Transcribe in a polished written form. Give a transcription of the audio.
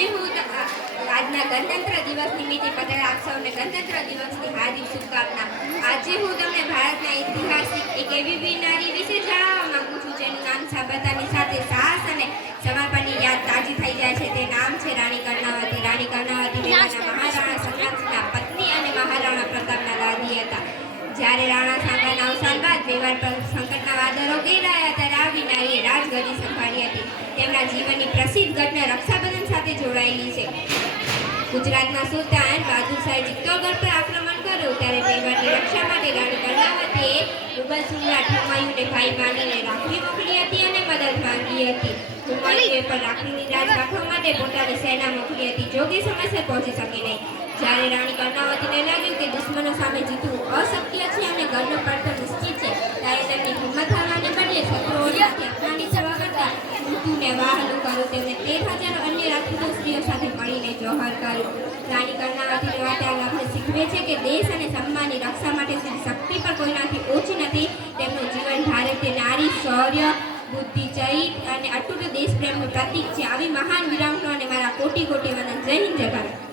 આજે આજના ગણતંત્ર દિવસ નિમિત્તે પટેલ આપ સૌને ગણતંત્ર દિવસની હાર્દિક શુભકામના. આજે હું તમને ભારતના ઐતિહાસિક એક એવી વીરનારી વિશે જણાવવા માંગુ છું જેનું નામ સાંભળતાની સાથે સાહસ અને સમર્પણની યાદ તાજી થઈ જાય છે. તે નામ છે રાણી કર્ણાવતી. રાણી કર્ણાવતી મેવાડના મહારાણા સંગ્રામસિંહના પત્ની અને મહારાણા પ્રતાપના દાદી હતા. જ્યારે રાણા સાંગાના અવસાન બાદ મેવાડ પર સંકટના વાદળો ઘેરાયા ત્યારે આ વીરનારીએ રાજગદ્દી સંભાળી હતી. તેમના જીવનની પ્રસિદ્ધ ઘટના રક્ષાબંધન સાથે જોડાયેલી છે. ગુજરાતના સુલતાન બહાદુર શાહે ચિત્તોડગઢ પર આક્રમણ કર્યું ત્યારે મેવાડની રક્ષા માટે રાણી કર્ણાવતીએ મુગલ સમ્રાટ હુમાયુને ભાઈ માનીને રાખડી મોકલી હતી અને મદદ માંગી હતી. હુમાયુએ પણ રાખડીની રાજ રાખવા માટે પોતાની સેના મોકલી હતી, જો કે સમયસર પહોંચી શકી નહીં. જ્યારે રાણી કર્ણાવતીને લાગ્યું કે દુશ્મનો સામે જીતવું અશક્ય છે અને ઘરનો પડતો નિશ્ચિત છે, ત્યારે તેમની હિંમત હારવાને બદલે શત્રુઓમાંથી અપનાની સેવા કરતા મૃત્યુને વહાલું કર્યું. તેમણે 13,000 અન્ય રાજપૂત સ્ત્રીઓ સાથે મળીને જોહર કર્યું. રાણી કર્ણાવતીની વાત આપણને શીખવે છે કે દેશ અને સન્માનની રક્ષા માટે શક્તિ પર કોઈનાથી ઓછી નથી. તેમનું જીવન ભારતીય નારી શૌર્ય, બુદ્ધિ, ચરિત્ર અને અતૂટ દેશપ્રેમનું પ્રતીક છે. આવી મહાન વીરાંગનાઓને મારા કોટી કોટી વંદન. જય હિન્દ, જય ભારત.